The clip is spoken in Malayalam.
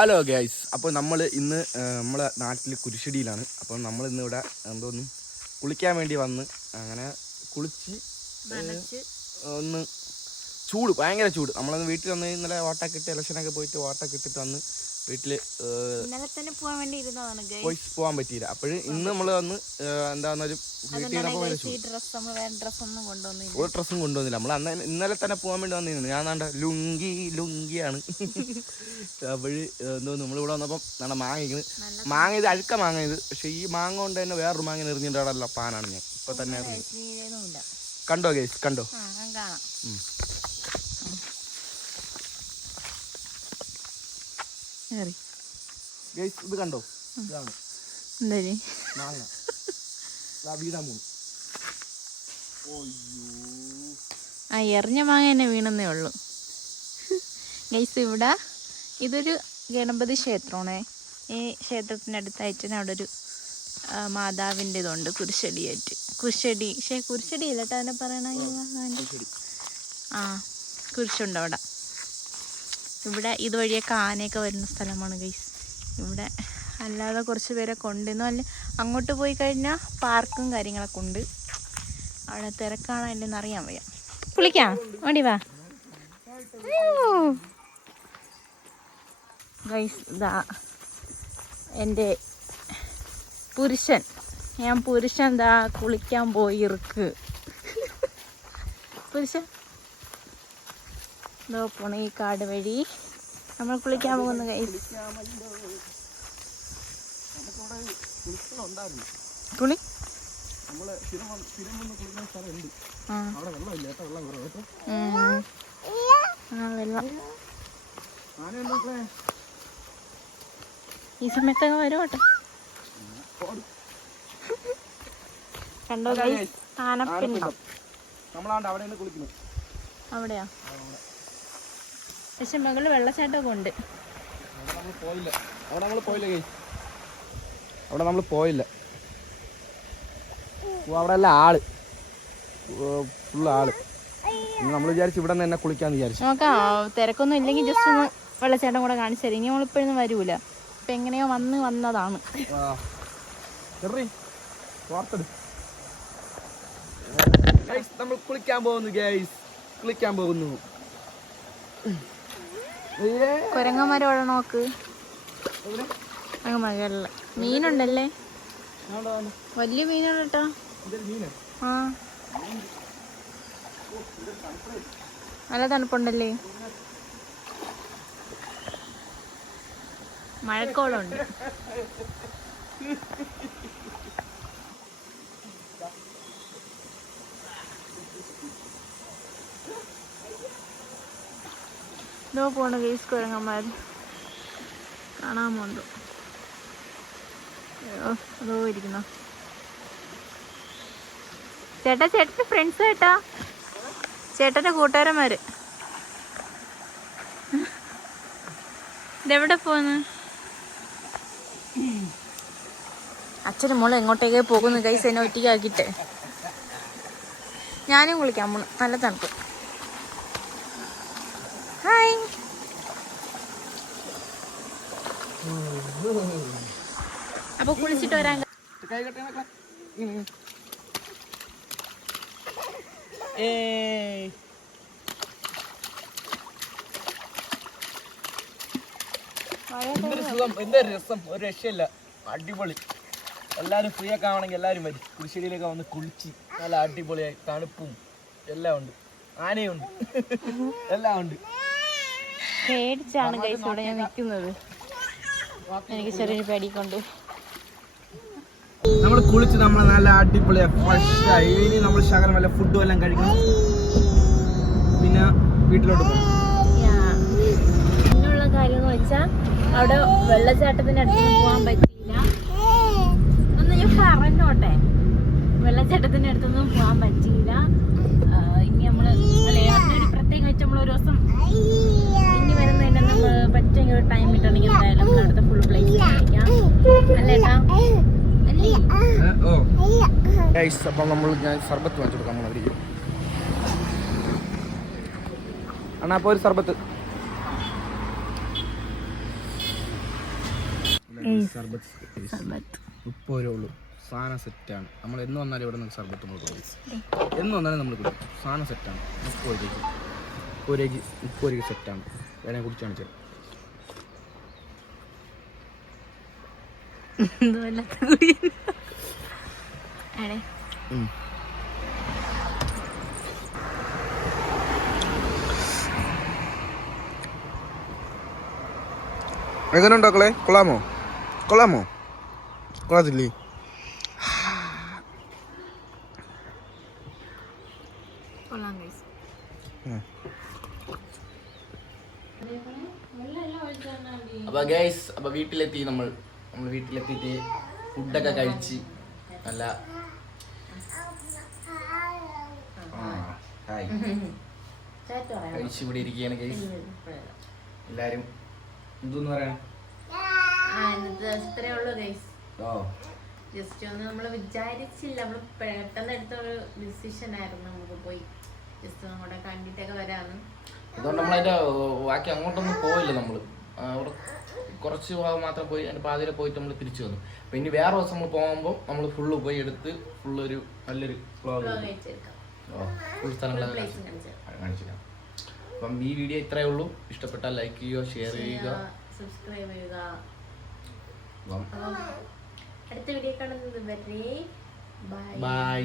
ഹലോ ഗൈസ്, അപ്പോൾ നമ്മൾ ഇന്ന് നമ്മളെ നാട്ടിൽ കുരിശടിയിലാണ്. അപ്പോൾ നമ്മൾ ഇന്ന് ഇവിടെ എന്തോന്നും കുളിക്കാൻ വേണ്ടി വന്ന് അങ്ങനെ കുളിച്ച് ഒന്ന് ചൂട്, ഭയങ്കര ചൂട്. നമ്മളൊന്ന് വീട്ടിൽ വന്ന് ഇന്നലെ വാട്ടൊക്കെ ഇട്ട് ഇലക്ഷനൊക്കെ പോയിട്ട് വാട്ടൊക്കെ ഇട്ടിട്ട് വന്ന് വീട്ടിൽ പോകാൻ പറ്റിയില്ല. അപ്പോൾ ഇന്ന് നമ്മൾ വന്ന് എന്താന്നൊരു വീട്ടിൽ ഒരു ഡ്രസ്സും കൊണ്ടുവന്നില്ല. നമ്മൾ അന്ന് ഇന്നലെ തന്നെ പോകാൻ വേണ്ടി വന്നിരുന്നു. ഞാൻ നാണ്ട ലുങ്കിയാണ്. അപ്പോൾ എന്തോ നമ്മളിവിടെ വന്നപ്പം നാണ്ട മാങ്ങ ഇത് അഴുക്ക മാങ്ങ ഇത്. പക്ഷെ ഈ മാങ്ങ കൊണ്ട് തന്നെ വേറൊരു മാങ്ങ എറിഞ്ഞിട്ടുള്ള പാനാണ് ഞാൻ ഇപ്പൊ തന്നെ. കണ്ടോ ഗൈസ്, കണ്ടോ? ഗൈസ് ഇത് കണ്ടോ? ഇതാണ് മാങ്ങ. വീടാൻ പോകും. എറിഞ്ഞ മാങ്ങ തന്നെ വീണെന്നേ ഉള്ളൂ ഗൈസ്. ഇവിടെ ഇതൊരു ഗണപതി ക്ഷേത്രമാണ്. ഈ ക്ഷേത്രത്തിനടുത്തായിട്ട് അവിടെ ഒരു മാതാവിൻ്റെ ഇതുണ്ട്, കുരിശടിയായിട്ട്. കുരിശടി അല്ല കേട്ടോ അതിനെ പറയണ. കുരിശുണ്ട് അവിടെ. ഇവിടെ ഇതുവഴിയൊക്കെ ആനയൊക്കെ വരുന്ന സ്ഥലമാണ് ഗൈസ്. ഇവിടെ അല്ലാതെ കുറച്ച് പേരൊക്കെ ഉണ്ടെന്നും അല്ല, അങ്ങോട്ട് പോയി കഴിഞ്ഞാൽ പാർക്കും കാര്യങ്ങളൊക്കെ ഉണ്ട്. അവിടെ തിരക്കാണോ ഇല്ലെന്ന് അറിയാൻ വയ്യ. കുളിക്കാം, ഓടി വാ ഗൈസ്. ഇതാ എൻ്റെ പുരുഷൻ. പുരുഷൻ എന്താ കുളിക്കാൻ പോയി ഇറുക്ക്. പുരുഷൻ എന്തോ പോണ ഈ കാട് വഴി നമ്മൾ കുളിക്കാൻ പോകുന്നു ഗൈസ്. കുളി വെള്ളം ഈ സമയത്തൊക്കെ വരും കേട്ടോ. കണ്ടോ ഗൈസ്, ആനപ്പിണ്ടം അവിടെയാ. പക്ഷെ മകള് വെള്ളച്ചാട്ടമൊക്കെ ഉണ്ട്. അവിടെ നമ്മൾ പോയില്ല. അവിടെ അല്ല ആള്, ഫുള്ള് ആള്. നമ്മൾ വിചാരിച്ചു ഇവിടെ നിന്ന് തന്നെ കുളിക്കാന്ന് വിചാരിച്ചു. നോക്കാം, തിരക്കൊന്നും ഇല്ലെങ്കിൽ ജസ്റ്റ് ഒന്ന് വെള്ളച്ചാട്ടം കൂടെ കാണിച്ചു തരും. ഇനി നമ്മളിപ്പോഴൊന്നും വരൂല. ഇപ്പൊ എങ്ങനെയോ വന്നതാണ്. നമ്മൾ കുളിക്കാൻ പോകുന്നു. കുരങ്ങന്മാരെ അവിടെ നോക്ക്. മഴയുള്ള മീനുണ്ടല്ലേ, വലിയ മീനാണ് കേട്ടോ. നല്ല തണുപ്പുണ്ടല്ലേ. മഴക്കോളുണ്ട്. ഇതോ പോണ ഗൈസ് കുരങ്ങന്മാർ കാണാൻ പോണ്ടു. അതോ ഇരിക്കുന്നു. ചേട്ടൻ്റെ ഫ്രണ്ട്സ് കേട്ടാ, ചേട്ടൻ്റെ കൂട്ടുകാരന്മാര്. ഇതെവിടെ പോന്ന്? അച്ഛനും മോളും എങ്ങോട്ടേക്കേ പോകുന്നു ഗൈസ്. എന്നെ ഒറ്റയ്ക്കാക്കിട്ടെ ഞാനും കുളിക്കാൻ പോണു. നല്ല തണുപ്പ്. ഹായ്. അപ്പൊ കുളിച്ചിട്ട് വരാൻ. എന്താ രസം, ഒരു രക്ഷയില്ല. അടിപൊളി. എല്ലാരും ഫ്രീ ഒക്കെ ആവണമെങ്കിൽ എല്ലാരും വരും. കുരിശടിയിലൊക്കെ വന്ന് കുളിച്ച് നല്ല അടിപൊളിയായി തണുപ്പും എല്ലാം ഉണ്ട്. ആനയുണ്ട്, എല്ലാം ഉണ്ട്. പേടിച്ചാണ് ഗൈസ് ഇവിടെ ഞാൻ നിൽക്കുന്നത്. എനിക്ക് ചെറിയൊരു പേടിക്കൊണ്ട്. നമ്മൾ കുളിച്ച് നമ്മൾ നല്ല അടിപൊളിയായി ഫ്രഷായി. ഇനി നമ്മൾ ശകലം വല്ല ഫുഡും എല്ലാം കഴിക്കണം, പിന്നെ വീട്ടിലോട്ട് പോകും. പിന്നുള്ള കാര്യം എന്ന് വെച്ചാൽ അവിടെ വെള്ളച്ചാട്ടത്തിന്റെ അടുത്തൊന്നും പോകാൻ പറ്റിയില്ല. ഒന്ന് ഞാൻ പറഞ്ഞോട്ടെ, വെള്ളച്ചാട്ടത്തിന്റെ അടുത്തൊന്നും പോകാൻ പറ്റിയില്ല. ഇനി നമ്മള് പ്രത്യേകിച്ച് നമ്മൾ ഒരു ദിവസം ഇനി വരുന്നതിനൊന്നും പറ്റെങ്കിൽ ഒരു ടൈം കിട്ടണമെങ്കിൽ എന്തായാലും നമ്മൾ അടുത്ത ഫുൾ പ്ലേസ് കഴിക്കാം അല്ലേട്ടാ. അപ്പം ഞാൻ സർബത്ത് വാങ്ങിച്ചു കൊടുക്കാം. നമ്മളവർക്ക് അണ്ണാ അപ്പോൾ ഒരു സർബത്ത്. സർബത്ത് സർബത്ത് 30 രൂപ ഉള്ളൂ. സാധനം സെറ്റാണ്. നമ്മൾ എന്ന് വന്നാലും ഇവിടെ നിന്ന് സർബത്ത് നമ്മൾ കുടിക്കും. എന്ന് വന്നാലും നമ്മൾ കുടിക്കും. സാധനം സെറ്റാണ്. 30 രൂപയ്ക്ക് 30 രൂപയ്ക്ക് സെറ്റാണ്. വേണേൽ കുടിച്ച് കാണിച്ചത്. എങ്ങനെ ഉണ്ടാക്കളെ? കൊള്ളാമോ? കൊള്ളാത്തില്ലേ? അപ്പൊ ഗൈസ്, അപ്പൊ വീട്ടിലെത്തി. നമ്മൾ വീട്ടിലെത്തിയിട്ട് ഫുഡൊക്കെ കഴിച്ച് നല്ല കഴിച്ച് ഇവിടെ ഇരിക്കുകയാണ് ഗൈസ്. എല്ലാരും എന്തെന്ന് പറയാ ഇത്രേ ഉള്ളൂ ഗൈസ്. ജസ്റ്റ് ഒന്ന് നമ്മള് വിചാരിച്ചില്ല, നമ്മള് പെട്ടെന്ന് എടുത്തൊരു ഡിസിഷൻ ആയിരുന്നു. നമുക്ക് പോയി ജസ്റ്റ് നമ്മുടെ കണ്ടിട്ടൊക്കെ വരാന്ന്. അതുകൊണ്ട് നമ്മളതിന്റെ ബാക്കി അങ്ങോട്ടൊന്നും പോയില്ല. നമ്മള് അവിടെ കുറച്ച് ഭാഗം മാത്രം പോയി, അതിന്റെ പാതിരെ പോയിട്ട് നമ്മൾ തിരിച്ചു വന്നു. അപ്പൊ ഇനി വേറെ ദിവസം നമ്മൾ പോകുമ്പോൾ നമ്മൾ ഫുള്ള് പോയി എടുത്ത് ഫുള്ളൊരു നല്ലൊരു ഫുൾ സ്ഥലങ്ങളൊക്കെ കാണിച്ചില്ല. അപ്പം ഈ വീഡിയോ ഇത്രയേ ഉള്ളൂ. ഇഷ്ടപ്പെട്ടാൽ ലൈക്ക് ചെയ്യുക, ഷെയർ ചെയ്യുക, സബ്സ്ക്രൈബ് ചെയ്യുക. അടുത്ത വീഡിയോ കാണുന്നത് വരെ ബൈ.